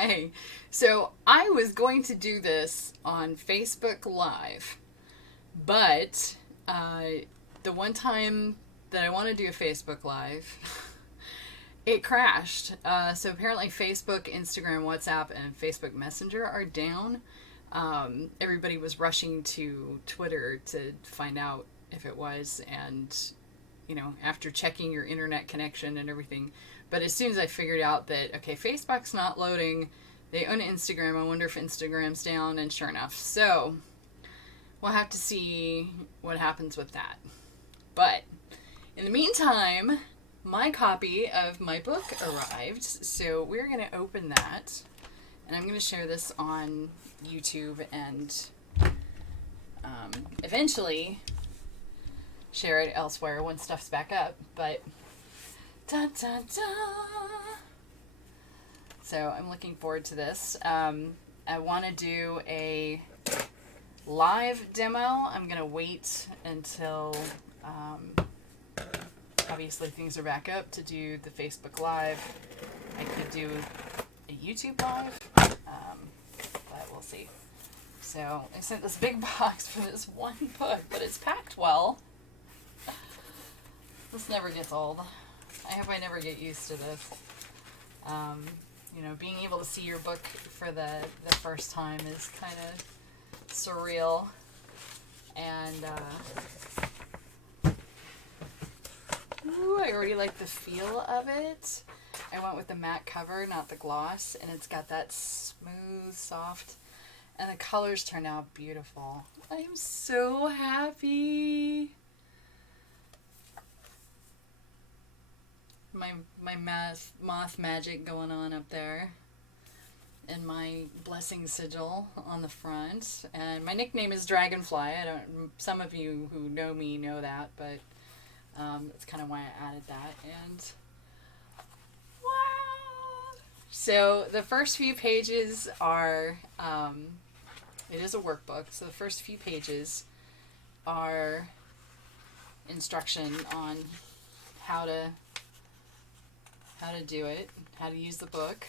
Okay, so I was going to do this on Facebook Live, but the one time that I want to do a Facebook Live, it crashed. So apparently, Facebook, Instagram, WhatsApp, and Facebook Messenger are down. Everybody was rushing to Twitter to find out if it was, and after checking your internet connection and everything. But as soon as I figured out that, okay, Facebook's not loading, they own Instagram, I wonder if Instagram's down, and sure enough. So, we'll have to see what happens with that. But, in the meantime, my copy of my book arrived, so we're going to open that, and I'm going to share this on YouTube and eventually share it elsewhere when stuff's back up, but da da da. So I'm looking forward to this. I want to do a live demo. I'm gonna wait until obviously things are back up to do the Facebook Live. I could do a YouTube Live, but we'll see. So I sent this big box for this one book, but it's packed well. This never gets old. I hope I never get used to this. Being able to see your book for the first time is kind of surreal. And, I already like the feel of it. I went with the matte cover, not the gloss, and it's got that smooth, soft, and the colors turned out beautiful. I am so happy. My moth magic going on up there, and my blessing sigil on the front, and my nickname is Dragonfly. Some of you who know me know that, but that's kind of why I added that. And wow! So the first few pages are it is a workbook. So the first few pages are instruction on how to do it, how to use the book.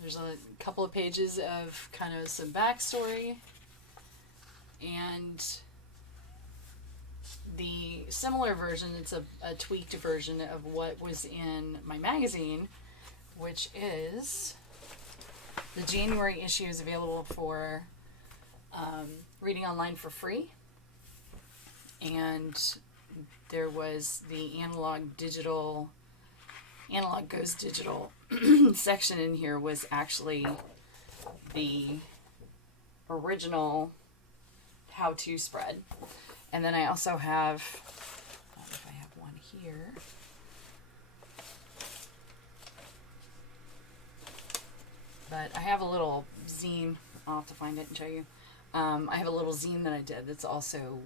There's a couple of pages of kind of some backstory, and the similar version, it's a tweaked version of what was in my magazine, which is the January issue is available for reading online for free, and there was the analog goes digital section in here was actually the original how-to spread. And then I also have, I don't know if I have one here. But I have a little zine. I'll have to find it and show you. I have a little zine that I did that's also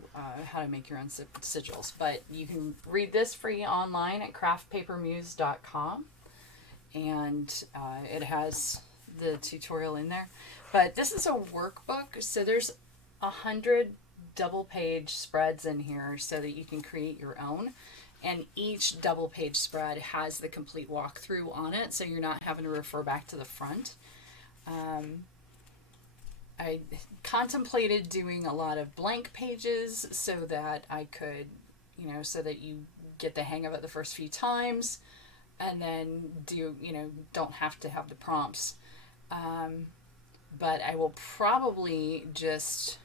how to make your own sigils. But you can read this free online at craftpapermuse.com. And it has the tutorial in there. But this is a workbook, so there's 100 double-page spreads in here so that you can create your own. And each double-page spread has the complete walkthrough on it, so you're not having to refer back to the front. I contemplated doing a lot of blank pages so that I could, so that you get the hang of it the first few times, and then don't have to have the prompts. But I will probably just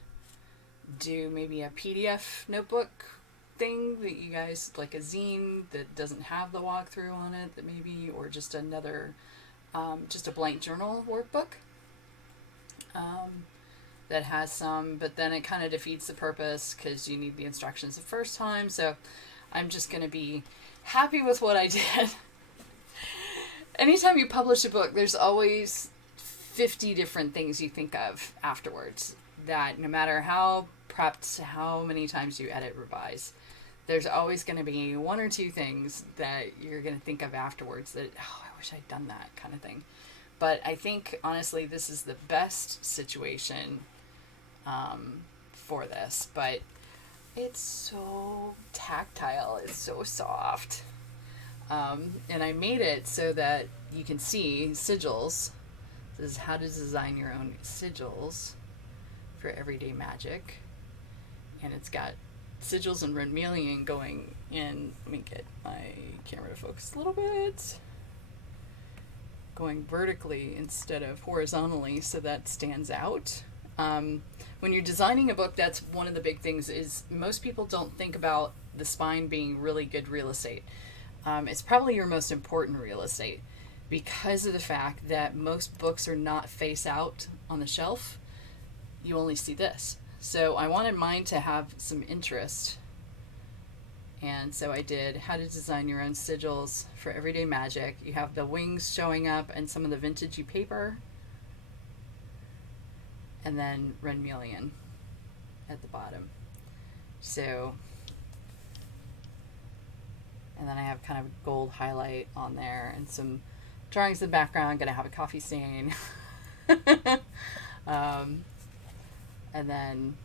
do maybe a PDF notebook thing that you guys, like a zine that doesn't have the walkthrough on it, that maybe, or just another, just a blank journal workbook. That has some, but then it kind of defeats the purpose because you need the instructions the first time. So I'm just going to be happy with what I did. Anytime you publish a book, there's always 50 different things you think of afterwards, that no matter how prepped, how many times you edit, revise, there's always going to be one or two things that you're going to think of afterwards that, oh, I wish I'd done that kind of thing. But I think, honestly, this is the best situation for this. But it's so tactile. It's so soft. And I made it so that you can see sigils. This is how to design your own sigils for everyday magic. And it's got sigils and Renmeleon going in. Let me get my camera to focus a little bit. Going vertically instead of horizontally, so that stands out. When you're designing a book, that's one of the big things, is most people don't think about the spine being really good real estate. It's probably your most important real estate, because of the fact that most books are not face out on the shelf. You only see this. So I wanted mine to have some interest. And so I did how to design your own sigils for everyday magic. You have the wings showing up and some of the vintagey paper. And then Renmeleon at the bottom. So, and then I have kind of gold highlight on there and some drawings in the background. Gonna have a coffee stain. And then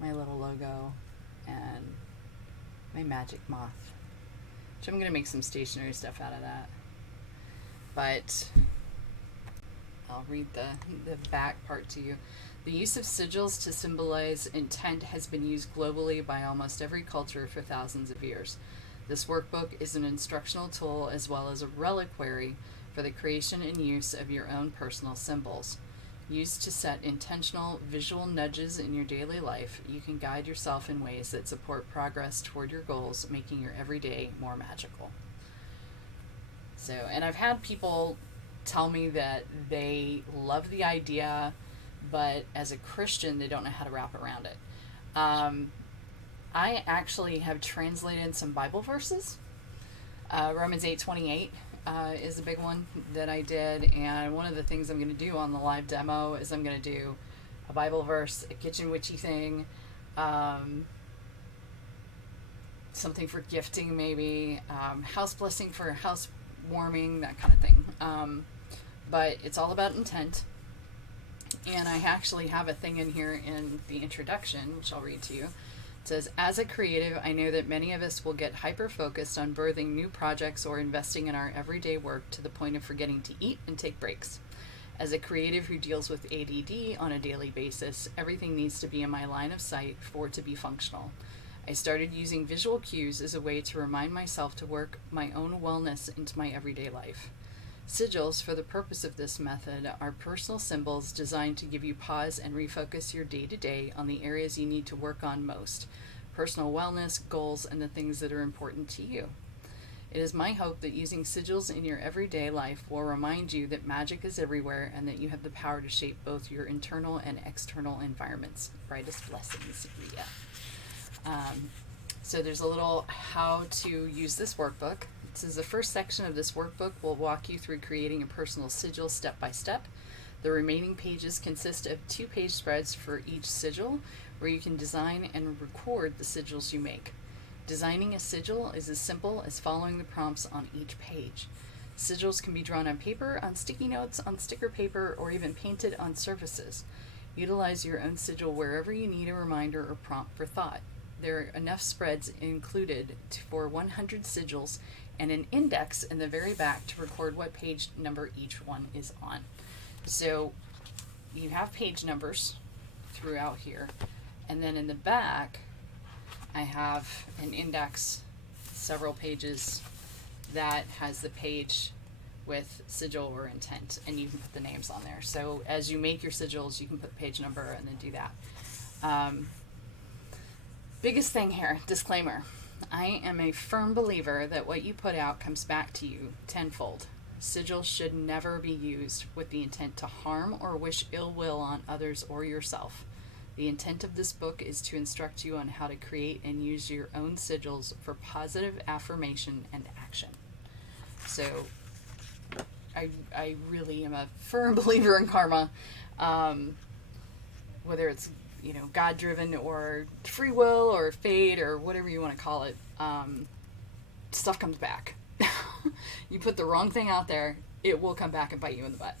my little logo and my magic moth, which I'm going to make some stationery stuff out of that. But I'll read the back part to you. The use of sigils to symbolize intent has been used globally by almost every culture for thousands of years. This workbook is an instructional tool as well as a reliquary for the creation and use of your own personal symbols. Used to set intentional visual nudges in your daily life, you can guide yourself in ways that support progress toward your goals, making your everyday more magical. So, and I've had people tell me that they love the idea, but as a Christian, they don't know how to wrap around it. I actually have translated some Bible verses. Romans 8:28. Is a big one that I did, and one of the things I'm going to do on the live demo is I'm going to do a Bible verse, a kitchen witchy thing, something for gifting maybe, house blessing for house warming, that kind of thing. But it's all about intent, and I actually have a thing in here in the introduction, which I'll read to you. It says, as a creative, I know that many of us will get hyper-focused on birthing new projects or investing in our everyday work to the point of forgetting to eat and take breaks. As a creative who deals with ADD on a daily basis, everything needs to be in my line of sight for it to be functional. I started using visual cues as a way to remind myself to work my own wellness into my everyday life. Sigils, for the purpose of this method, are personal symbols designed to give you pause and refocus your day-to-day on the areas you need to work on most: personal wellness, goals, and the things that are important to you. It is my hope that using sigils in your everyday life will remind you that magic is everywhere and that you have the power to shape both your internal and external environments. Brightest blessings, Leah. So there's a little how to use this workbook. It says the first section of this workbook will walk you through creating a personal sigil step by step. The remaining pages consist of 2-page spreads for each sigil, where you can design and record the sigils you make. Designing a sigil is as simple as following the prompts on each page. Sigils can be drawn on paper, on sticky notes, on sticker paper, or even painted on surfaces. Utilize your own sigil wherever you need a reminder or prompt for thought. There are enough spreads included for 100 sigils and an index in the very back to record what page number each one is on. So you have page numbers throughout here, and then in the back I have an index, several pages, that has the page with sigil or intent, and you can put the names on there. So as you make your sigils, you can put the page number and then do that. Biggest thing here, disclaimer. I am a firm believer that what you put out comes back to you tenfold. Sigils should never be used with the intent to harm or wish ill will on others or yourself. The intent of this book is to instruct you on how to create and use your own sigils for positive affirmation and action. So I really am a firm believer in karma, whether it's God-driven or free will or fate or whatever you want to call it. Stuff comes back. You put the wrong thing out there, it will come back and bite you in the butt.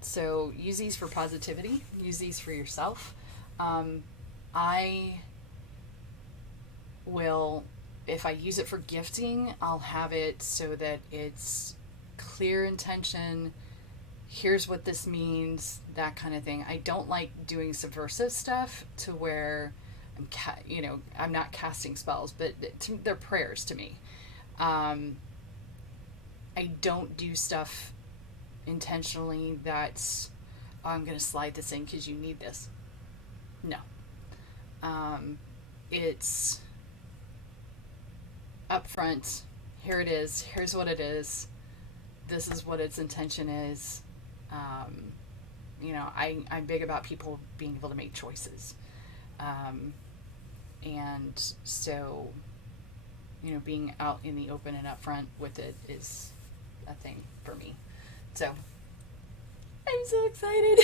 So use these for positivity. Use these for yourself. I will if I use it for gifting, I'll have it so that it's clear intention. Here's what this means, that kind of thing. I don't like doing subversive stuff to where I'm not casting spells, but they're prayers to me. I don't do stuff intentionally that's, oh, I'm going to slide this in because you need this. No. It's upfront. Here it is. Here's what it is. This is what its intention is. I'm big about people being able to make choices. And so, being out in the open and upfront with it is a thing for me. So, I'm so excited.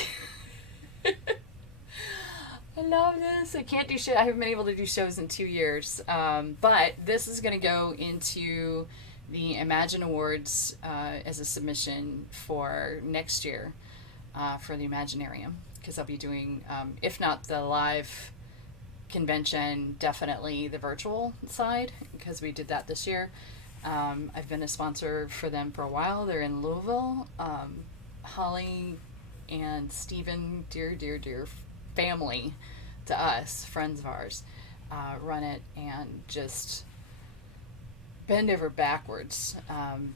I love this. I can't do shit. I haven't been able to do shows in 2 years. But this is going to go into the Imagine Awards as a submission for next year for the Imaginarium. Because I'll be doing, if not the live convention, definitely the virtual side, because we did that this year. I've been a sponsor for them for a while. They're in Louisville. Holly and Steven, dear family to us, friends of ours, run it and just bend over backwards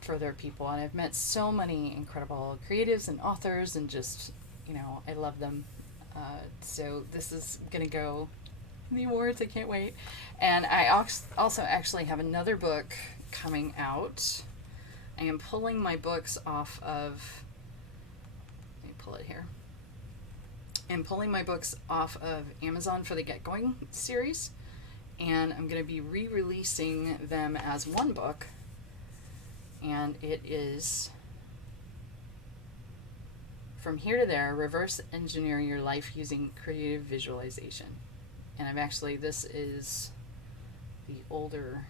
for their people. And I've met so many incredible creatives and authors, and just, I love them. So this is going to go in the awards. I can't wait. And I also actually have another book coming out. I am pulling my books off of, let me pull it here. I'm pulling my books off of Amazon for the Get Going series, and I'm going to be re-releasing them as one book, and it is From Here to There, Reverse Engineer Your Life Using Creative Visualization. And this is the older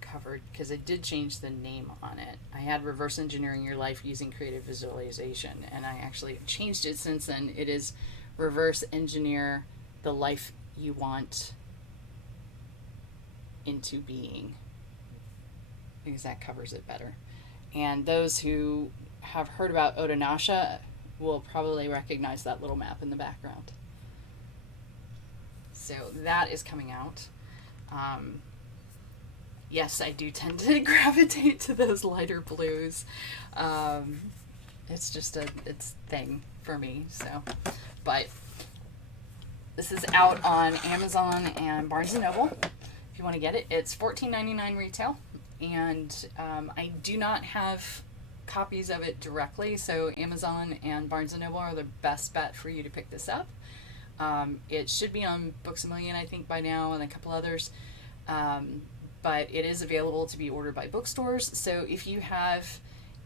covered, because I did change the name on it. I had Reverse Engineering Your Life Using Creative Visualization, and I actually changed it since then. It is Reverse Engineer the Life You Want into Being, because that covers it better. And those who have heard about Odonasha will probably recognize that little map in the background. So that is coming out. Yes, I do tend to gravitate to those lighter blues. It's just it's thing for me. So, but this is out on Amazon and Barnes & Noble. If you want to get it, it's $14.99 retail. And I do not have copies of it directly, so Amazon and Barnes & Noble are the best bet for you to pick this up. It should be on Books A Million, I think, by now, and a couple others. But it is available to be ordered by bookstores. So if you have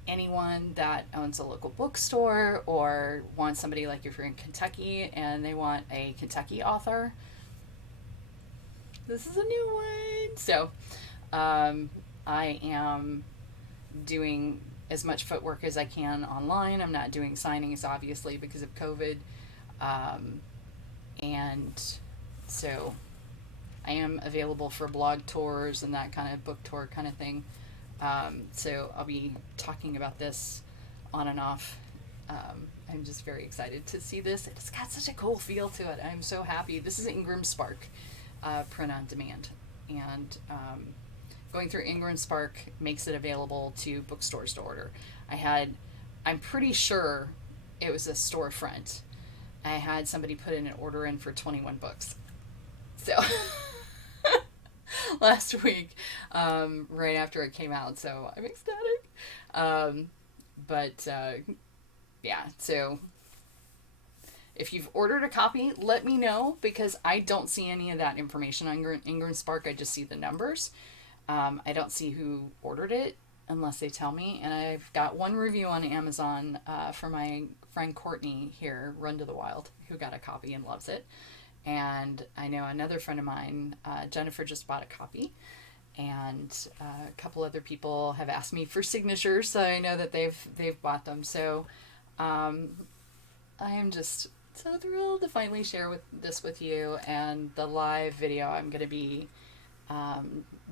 anyone that owns a local bookstore, or wants somebody, like if you're in Kentucky and they want a Kentucky author, this is a new one. So I am doing as much footwork as I can online. I'm not doing signings, obviously, because of COVID. And so I am available for blog tours and that kind of book tour kind of thing. So I'll be talking about this on and off. I'm just very excited to see this. It's got such a cool feel to it. I'm so happy. This is Ingram Spark, print on demand. And going through Ingram Spark makes it available to bookstores to order. I'm pretty sure it was a storefront. I had somebody put in an order in for 21 books. So last week, right after it came out, so I'm ecstatic. Yeah, so if you've ordered a copy, let me know, because I don't see any of that information on Ingram Spark. I just see the numbers. I don't see who ordered it unless they tell me. And I've got one review on Amazon for my friend Courtney here, Run to the Wild, who got a copy and loves it. And I know another friend of mine, Jennifer, just bought a copy. And a couple other people have asked me for signatures, so I know that they've bought them. So I am just So thrilled to finally share this with you, and the live video I'm going to be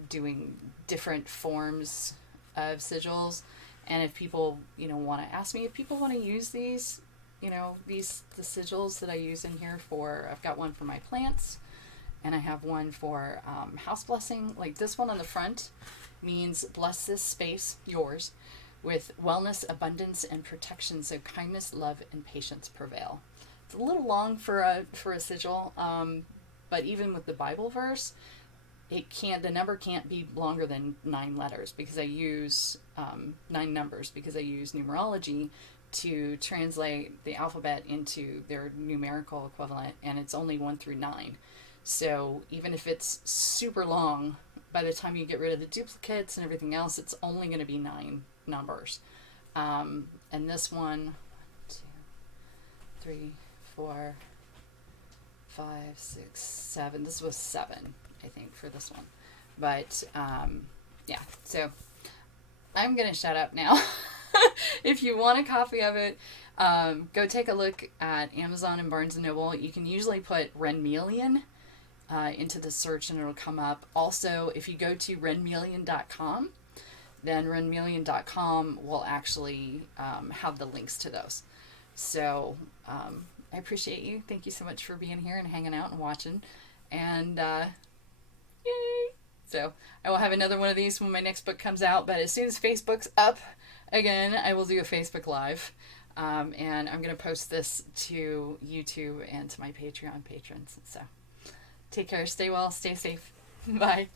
doing different forms of sigils, and if people want to ask me if people want to use these, the sigils that I use in here for, I've got one for my plants, and I have one for house blessing. Like this one on the front means bless this space, yours, with wellness, abundance, and protection, so kindness, love, and patience prevail. It's a little long for a sigil, but even with the Bible verse, the number can't be longer than 9 letters, because I use 9 numbers, because I use numerology to translate the alphabet into their numerical equivalent, and it's only 1 through 9. So even if it's super long, by the time you get rid of the duplicates and everything else, it's only going to be 9 numbers. And this 1, 2, 3, 4, 5, 6, 7. This was 7, I think, for this one. But yeah, so I'm going to shut up now. If you want a copy of it, go take a look at Amazon and Barnes & Noble. You can usually put Renmeleon into the search and it'll come up. Also, if you go to renmeleon.com, then renmeleon.com will actually have the links to those. So I appreciate you. Thank you so much for being here and hanging out and watching. And yay! So I will have another one of these when my next book comes out. But as soon as Facebook's up again, I will do a Facebook Live. And I'm going to post this to YouTube and to my Patreon patrons. So take care, stay well, stay safe. Bye.